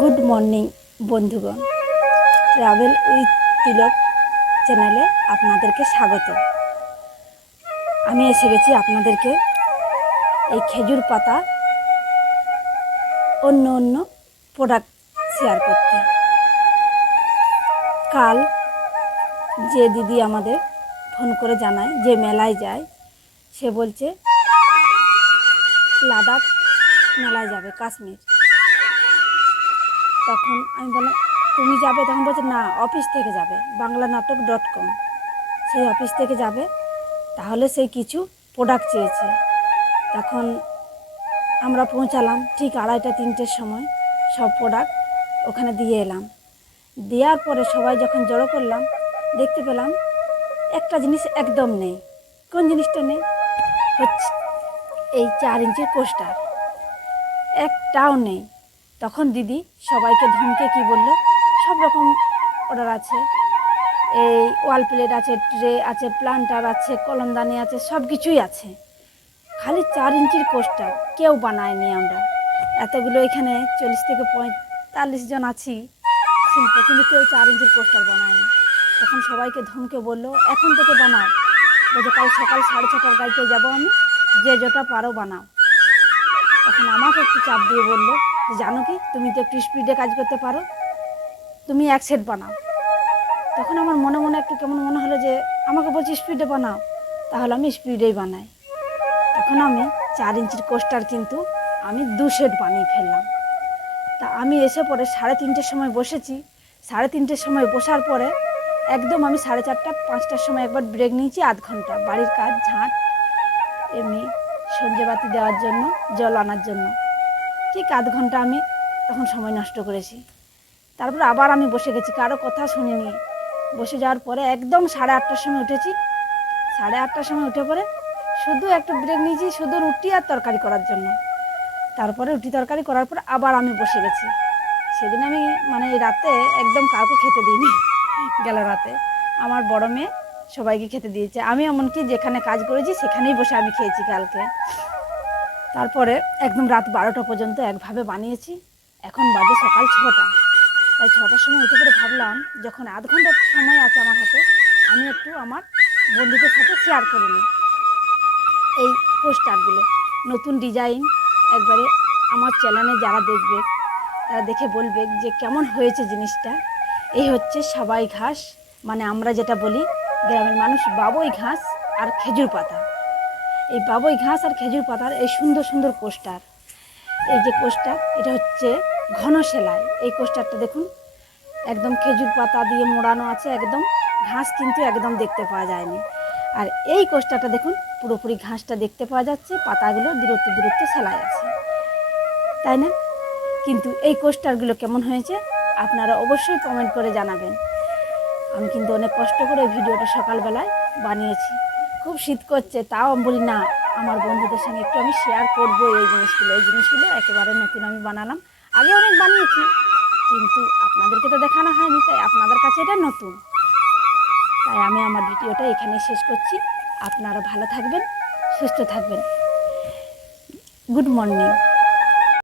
Good morning, বন্ধুগণ। Travel with Tilak চ্যানেলে আপনাদেরকে স্বাগত। আমি এসে গেছি আপনাদেরকে এই খেজুর পাতা অন্য অন্য প্রোডাক্ট শেয়ার করতে। কাল যে দিদি আমাদের ফোন করে জানায়, যে মেলায় যায়, সে বলছে, লাদাখ মেলায় যাবে, কাশ্মীর। তখন আমি বললাম, তুমি যাবে? তখন বলছে, না অফিস থেকে যাবে বাংলা নাটক ডট কম সেই অফিস থেকে যাবে, তাহলে সেই কিছু প্রোডাক্ট চেয়েছে। তখন আমরা পৌঁছালাম, ঠিক আড়াইটা, তিনটের সময় সব প্রোডাক্ট ওখানে দিয়ে এলাম। দেওয়ার পরে সবাই যখন জড়ো করলাম, দেখতে পেলাম একটা জিনিস একদম নেই। কোন জিনিসটা নেই? হচ্ছে এই চার ইঞ্চির কোস্টার একটাও নেই। তখন দিদি সবাইকে ধমকে কি বলল? সব রকম অর্ডার আছে। এই ওয়াল প্লেট আছে, ট্রে আছে, প্লান্টার আছে কলমদানি আছে, সব কিছুই আছে। খালি চার ইঞ্চির কোস্টার কেউ বানায়নি আমরা। এতগুলো এখানে চল্লিশ থেকে পঁয়তাল্লিশ জন আছি শিল্প কিন্তু কেউ চার ইঞ্চির পোস্টার বানায়নি। তখন সবাইকে ধমকে বলল, এখন থেকে বানাও। বলছে, কাল সকাল সাড়ে ছটার গাড়িতে যাব আমি। যে যেটা পারো বানাও। তখন আমাকে একটু চাপ দিয়ে বলল জানো কি? তুমি তো একটু স্পিডে কাজ করতে পারো। তুমি এক সেট বানাও। তখন আমার মনে মনে একটু কেমন মনে হলো যে, আমাকে বলছি স্পিডে বানাও। তাহলে আমি স্পিডেই বানাই। তখন আমি চার ইঞ্চির কোস্টার কিন্তু আমি দু সেট বানিয়ে ফেললাম। তা আমি এসে পরে সাড়ে তিনটের সময় বসেছি। সাড়ে তিনটের সময় বসার পরে একদম আমি সাড়ে চারটা, পাঁচটার সময় একবার ব্রেক নিয়েছি আধ ঘণ্টা। বাড়ির কাজ, ঝাঁট, এমনি সঞ্জেবাতি দেওয়ার জন্য, জল আনার জন্য। ঠিক আধ ঘণ্টা আমি তখন সময় নষ্ট করেছি। তারপর আবার আমি বসে গেছি, কারও কথা শুনিনি। বসে যাওয়ার পরে একদম সাড়ে আটটার সময় উঠেছি। সাড়ে আটটার সময় উঠে পরে শুধু একটু ব্রেক নিয়েছি, শুধু রুটি আর তরকারি করার জন্য। তারপরে রুটি তরকারি করার পর আবার আমি বসে গেছি। সেদিন আমি মানে রাতে একদম কাউকে খেতে দিইনি, গেল রাতে। আমার বড় মেয়ে সবাইকে খেতে দিয়েছে। আমি এমনকি যেখানে কাজ করেছি সেখানেই বসে আমি খেয়েছি কালকে। তারপরে একদম রাত বারোটা পর্যন্ত একভাবে বানিয়েছি। এখন বাজে সকাল ছটা। তাই ছটার সময় উঠে পরে ভাবলাম, যখন আধ ঘণ্টা সময় আছে আমার হাতে, আমি একটু আমার বন্ধুদের সাথে শেয়ার করে নিই। এই পোস্টারগুলো, নতুন ডিজাইন একবারে আমার চ্যানেলে যারা দেখবে, তারা দেখে বলবে যে কেমন হয়েছে জিনিসটা। এই হচ্ছে সবাই ঘাস মানে আমরা যেটা বলি, গ্রামের মানুষ বাবই ঘাস আর খেজুর পাতা। এই বাবই ঘাস আর খেজুর পাতার এই সুন্দর সুন্দর কোস্টার এই যে কোস্টার এটা হচ্ছে ঘন সেলাই। এই কোস্টারটা দেখুন, একদম খেজুর পাতা দিয়ে মোড়ানো আছে, একদম ঘাস কিন্তু একদম দেখতে পাওয়া যায়নি। আর এই কোস্টারটা দেখুন, পুরোপুরি ঘাসটা দেখতে পাওয়া যাচ্ছে, পাতাগুলো দূরত্ব দূরত্ব সেলাই আছে। তাই না? কিন্তু এই কোস্টারগুলো কেমন হয়েছে, আপনারা অবশ্যই কমেন্ট করে জানাবেন। আমি কিন্তু অনেক কষ্ট করে ভিডিওটা সকালবেলায় বানিয়েছি। খুব শীত করছে, তাও আমি বলি, না, আমার বন্ধুদের সঙ্গে একটু আমি শেয়ার করব এই জিনিসগুলো এই জিনিসগুলো, একেবারে নতুন আমি বানালাম। আগে অনেক বানিয়েছি, কিন্তু আপনাদেরকে তো দেখানো হয়নি, তাই আপনাদের কাছে এটা নতুন। তাই আমি আমার ভিডিওটা এখানে শেষ করছি। আপনারা ভালো থাকবেন, সুস্থ থাকবেন। Good morning.